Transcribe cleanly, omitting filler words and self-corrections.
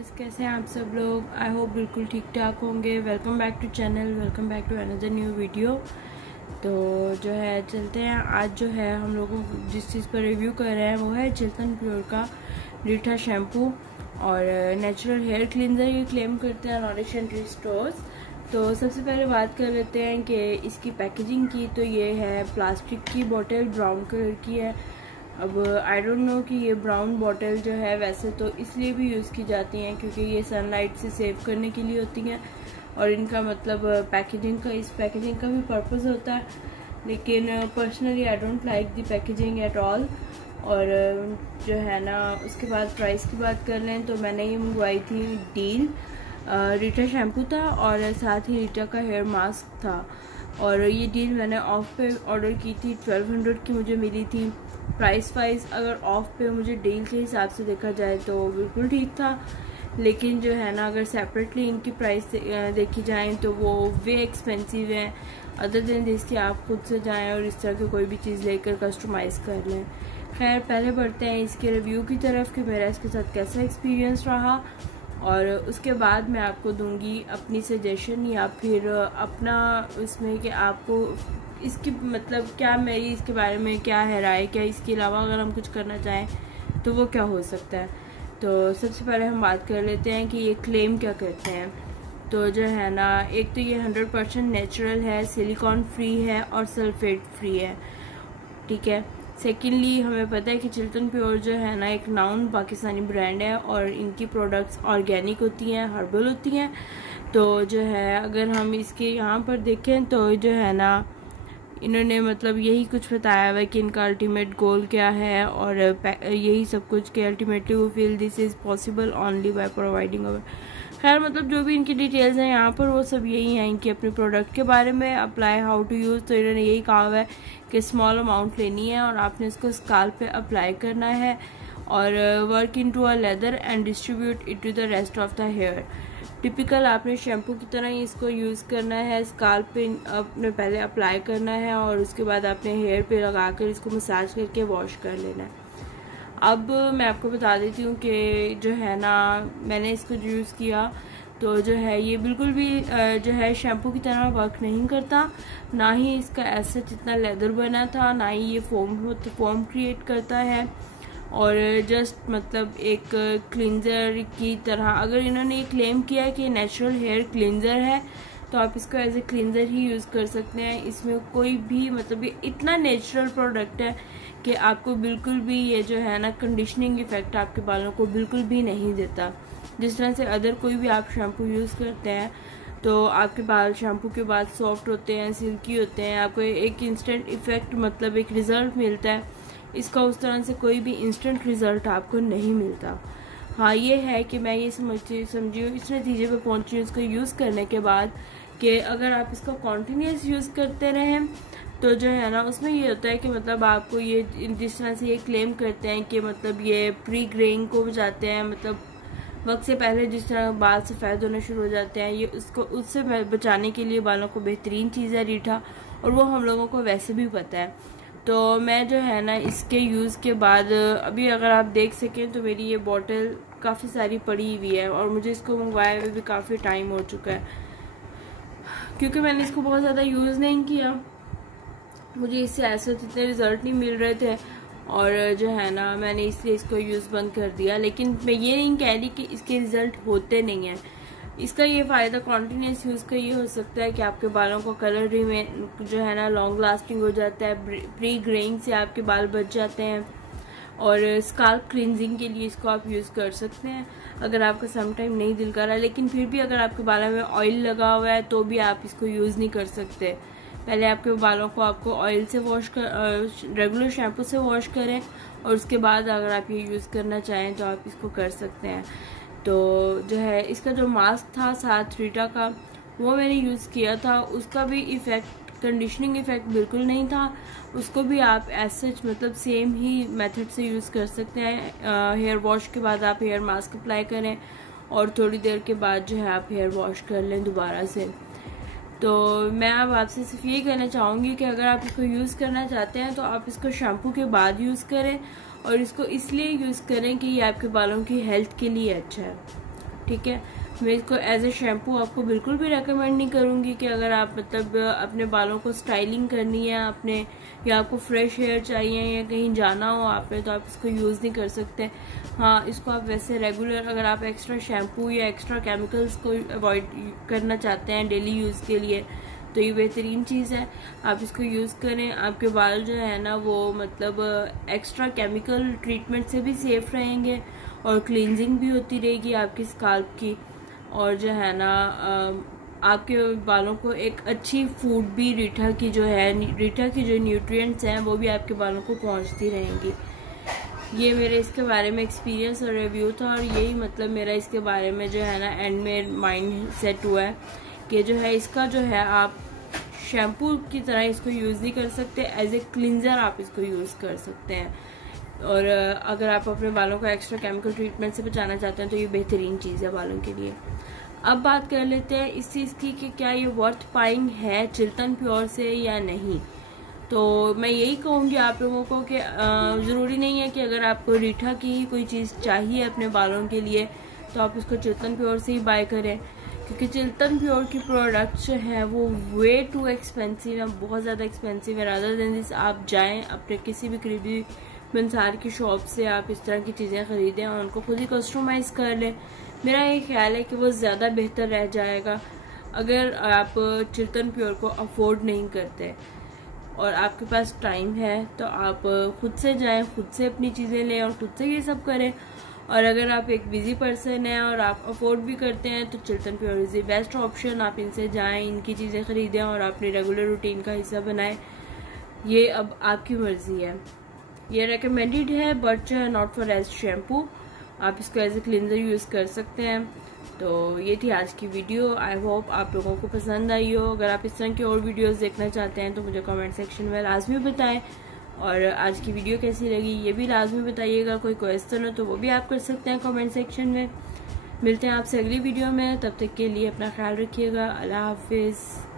Viewers, कैसे हैं आप सब लोग। आई होप बिल्कुल ठीक ठाक होंगे। Welcome back to channel, welcome back to another new video. तो जो है चलते हैं। आज जो है हम लोगों जिस चीज़ पर रिव्यू कर रहे हैं वो है चिल्तन प्योर का रीठा शैम्पू और नेचुरल हेयर क्लींजर। ये क्लेम करते हैं नॉरिश एंड स्टोर्स। तो सबसे पहले बात कर लेते हैं कि इसकी पैकेजिंग की। तो ये है प्लास्टिक की बोतल, ब्राउन कलर की है। अब आई डोंट नो कि ये ब्राउन बॉटल जो है वैसे तो इसलिए भी यूज़ की जाती हैं क्योंकि ये सनलाइट से सेव करने के लिए होती हैं और इनका मतलब इस पैकेजिंग का भी पर्पस होता है। लेकिन personally I don't like the packaging at all. और जो है ना, उसके बाद प्राइस की बात कर लें तो मैंने ये मंगवाई थी डील। रीठा शैम्पू था और साथ ही रीठा का हेयर मास्क था। और ये डील मैंने ऑफ पे ऑर्डर की थी, 1200 की मुझे मिली थी। प्राइस वाइज अगर ऑफ पे मुझे डील के हिसाब से देखा जाए तो बिल्कुल ठीक था। लेकिन जो है ना, अगर सेपरेटली इनकी प्राइस देखी जाए तो वो वे एक्सपेंसिव है। अदर देन दिस कि आप खुद से जाएं और इस तरह की कोई भी चीज़ लेकर कस्टमाइज़ कर लें। खैर, पहले बढ़ते हैं इसके रिव्यू की तरफ कि मेरा इसके साथ कैसा एक्सपीरियंस रहा और उसके बाद मैं आपको दूंगी अपनी सजेशन या फिर अपना उसमें कि आपको इसकी मतलब क्या मेरी इसके बारे में क्या है राय, क्या इसके अलावा अगर हम कुछ करना चाहें तो वो क्या हो सकता है। तो सबसे पहले हम बात कर लेते हैं कि ये क्लेम क्या करते हैं। तो जो है ना, एक तो ये 100% नेचुरल है, सिलिकॉन फ्री है और सल्फेट फ्री है, ठीक है। सेकेंडली, हमें पता है कि चिल्तन प्योर जो है ना एक नाउन पाकिस्तानी ब्रांड है और इनकी प्रोडक्ट्स ऑर्गेनिक होती हैं, हर्बल होती हैं। तो जो है अगर हम इसके यहाँ पर देखें तो जो है ना, इन्होंने मतलब यही कुछ बताया हुआ है कि इनका अल्टीमेट गोल क्या है और यही सब कुछ कि अल्टीमेटली वो feel this is possible only by providing. खैर, मतलब जो भी इनकी डिटेल्स हैं यहाँ पर वो सब यही हैं इनकी अपने प्रोडक्ट के बारे में। अप्लाई हाउ टू यूज़, तो इन्होंने यही कहा हुआ है कि स्मॉल अमाउंट लेनी है और आपने इसको स्काल्प पे अप्लाई करना है और work into a lather and distribute it to the rest of the hair. Typical आपने शैम्पू की तरह ही इसको यूज़ करना है। स्काल्प पे आपने पहले अप्लाई करना है और उसके बाद आपने हेयर पे लगाकर इसको मसाज करके वॉश कर लेना है। अब मैं आपको बता देती हूँ कि जो है ना, मैंने इसको यूज़ किया तो जो है ये बिल्कुल भी जो है शैम्पू की तरह वर्क नहीं करता। ना ही इसका ऐसा जितना लेदर बना था, ना ही ये फोम क्रिएट करता है और जस्ट मतलब एक क्लींजर की तरह। अगर इन्होंने ये क्लेम किया है कि नेचुरल हेयर क्लींजर है तो आप इसको एज ए क्लींजर ही यूज़ कर सकते हैं। इसमें कोई भी मतलब ये इतना नेचुरल प्रोडक्ट है कि आपको बिल्कुल भी ये जो है ना कंडीशनिंग इफेक्ट आपके बालों को बिल्कुल भी नहीं देता। जिस तरह से अदर कोई भी आप शैम्पू यूज़ करते हैं तो आपके बाल शैम्पू के बाद सॉफ्ट होते हैं, सिल्की होते हैं, आपको एक इंस्टेंट इफेक्ट मतलब एक रिजल्ट मिलता है। इसका उस तरह से कोई भी इंस्टेंट रिजल्ट आपको नहीं मिलता। हाँ, ये है कि मैं ये समझी हूँ, इस नतीजे पे पहुंची हूँ इसको यूज़ करने के बाद कि अगर आप इसको कॉन्टीन्यूस यूज़ करते रहें तो जो है ना, उसमें ये होता है कि मतलब आपको ये जिस तरह से ये क्लेम करते हैं कि मतलब ये प्री ग्रेइंग को बचाते हैं, मतलब वक्त से पहले जिस तरह बाल सफ़ेद होने शुरू हो जाते हैं, ये उसको उससे बचाने के लिए बालों को बेहतरीन चीज़ है रीठा, और वो हम लोगों को वैसे भी पता है। तो मैं जो है ना इसके यूज़ के बाद अभी अगर आप देख सकें तो मेरी ये बॉटल काफ़ी सारी पड़ी हुई है और मुझे इसको मंगवाए हुए भी काफ़ी टाइम हो चुका है क्योंकि मैंने इसको बहुत ज़्यादा यूज़ नहीं किया। मुझे इससे ऐसे इतने रिजल्ट नहीं मिल रहे थे और जो है ना, मैंने इसलिए इसको यूज़ बंद कर दिया। लेकिन मैं ये नहीं कह रही कि इसके रिजल्ट होते नहीं हैं। इसका ये फ़ायदा कॉन्टीन्यूस यूज़ का ये हो सकता है कि आपके बालों को कलर रिमेन जो है ना लॉन्ग लास्टिंग हो जाता है, प्री ग्रेइंग से आपके बाल बच जाते हैं और स्काल्प क्लींजिंग के लिए इसको आप यूज़ कर सकते हैं अगर आपका सम टाइम नहीं दिल कर रहा। लेकिन फिर भी अगर आपके बालों में ऑयल लगा हुआ है तो भी आप इसको यूज़ नहीं कर सकते। पहले आपके बालों को आपको ऑयल से वॉश कर रेगुलर शैम्पू से वॉश करें और उसके बाद अगर आप ये यूज़ करना चाहें तो आप इसको कर सकते हैं। तो जो है इसका जो मास्क था साथ रीठा का, वो मैंने यूज़ किया था, उसका भी इफ़ेक्ट कंडीशनिंग इफ़ेक्ट बिल्कुल नहीं था। उसको भी आप एज सच मतलब सेम ही मेथड से यूज़ कर सकते हैं। हेयर वॉश के बाद आप हेयर मास्क अप्लाई करें और थोड़ी देर के बाद जो है आप हेयर वॉश कर लें दोबारा से। तो मैं अब आपसे सिर्फ ये कहना चाहूँगी कि अगर आप इसको यूज़ करना चाहते हैं तो आप इसको शैम्पू के बाद यूज़ करें और इसको इसलिए यूज़ करें कि ये आपके बालों की हेल्थ के लिए अच्छा है। ठीक है। मैं इसको एज ए शैम्पू आपको बिल्कुल भी रेकमेंड नहीं करूंगी कि अगर आप मतलब अपने बालों को स्टाइलिंग करनी है अपने, या आपको फ्रेश हेयर चाहिए या कहीं जाना हो आपने, तो आप इसको यूज़ नहीं कर सकते। हाँ, इसको आप वैसे रेगुलर अगर आप एक्स्ट्रा शैम्पू या एक्स्ट्रा केमिकल्स को अवॉइड करना चाहते हैं डेली यूज़ के लिए, तो ये बेहतरीन चीज़ है, आप इसको यूज़ करें। आपके बाल जो है ना वो मतलब एक्स्ट्रा केमिकल ट्रीटमेंट से भी सेफ रहेंगे और क्लींजिंग भी होती रहेगी आपकी स्काल्प की, और जो है ना आपके बालों को एक अच्छी फूड भी रीठा की जो न्यूट्रिएंट्स हैं वो भी आपके बालों को पहुंचती रहेंगी। ये मेरे इसके बारे में एक्सपीरियंस और रिव्यू था, और यही मतलब मेरा इसके बारे में जो है ना एंड में माइंड सेट हुआ है कि जो है इसका जो है आप शैम्पू की तरह इसको यूज़ नहीं कर सकते, एज ए क्लिंजर आप इसको यूज़ कर सकते हैं। और अगर आप अपने बालों को एक्स्ट्रा केमिकल ट्रीटमेंट से बचाना चाहते हैं तो ये बेहतरीन चीज़ है बालों के लिए। अब बात कर लेते हैं इस चीज़ की कि क्या ये वर्थ बाइंग है चिल्तन प्योर से या नहीं। तो मैं यही कहूँगी आप लोगों को कि ज़रूरी नहीं है कि अगर आपको रीठा की ही कोई चीज़ चाहिए अपने बालों के लिए तो आप उसको चिल्तन प्योर से ही बाय करें, क्योंकि चिल्तन प्योर की प्रोडक्ट्स जो है वो वे टू एक्सपेंसिव है, बहुत ज़्यादा एक्सपेंसिव है। रादर देन दिस आप जाएँ अपने किसी भी करीबी मंसार की शॉप से आप इस तरह की चीज़ें खरीदें और उनको खुद ही कस्टमाइज़ कर लें। मेरा ये ख्याल है कि वो ज़्यादा बेहतर रह जाएगा अगर आप चिल्तन प्योर को अफोर्ड नहीं करते और आपके पास टाइम है तो आप खुद से जाएं, खुद से अपनी चीज़ें लें और खुद से ये सब करें। और अगर आप एक बिजी पर्सन हैं और आप अफोर्ड भी करते हैं तो Chiltan pure is the best option. आप इनसे जाएं, इनकी चीज़ें खरीदें और अपनी रेगुलर रूटीन का हिस्सा बनाएं। ये अब आपकी मर्जी है। ये रेकमेंडेड है but not for as shampoo, आप इसको एज ए क्लिनजर यूज़ कर सकते हैं। तो ये थी आज की वीडियो, आई होप आप लोगों को पसंद आई हो। अगर आप इस तरह की और वीडियोस देखना चाहते हैं तो मुझे कमेंट सेक्शन में लाजमी बताएं, और आज की वीडियो कैसी लगी ये भी लाजमी बताइएगा। कोई क्वेश्चन हो तो वो भी आप कर सकते हैं कमेंट सेक्शन में। मिलते हैं आपसे अगली वीडियो में, तब तक के लिए अपना ख्याल रखिएगा। अल्लाह हाफिज़।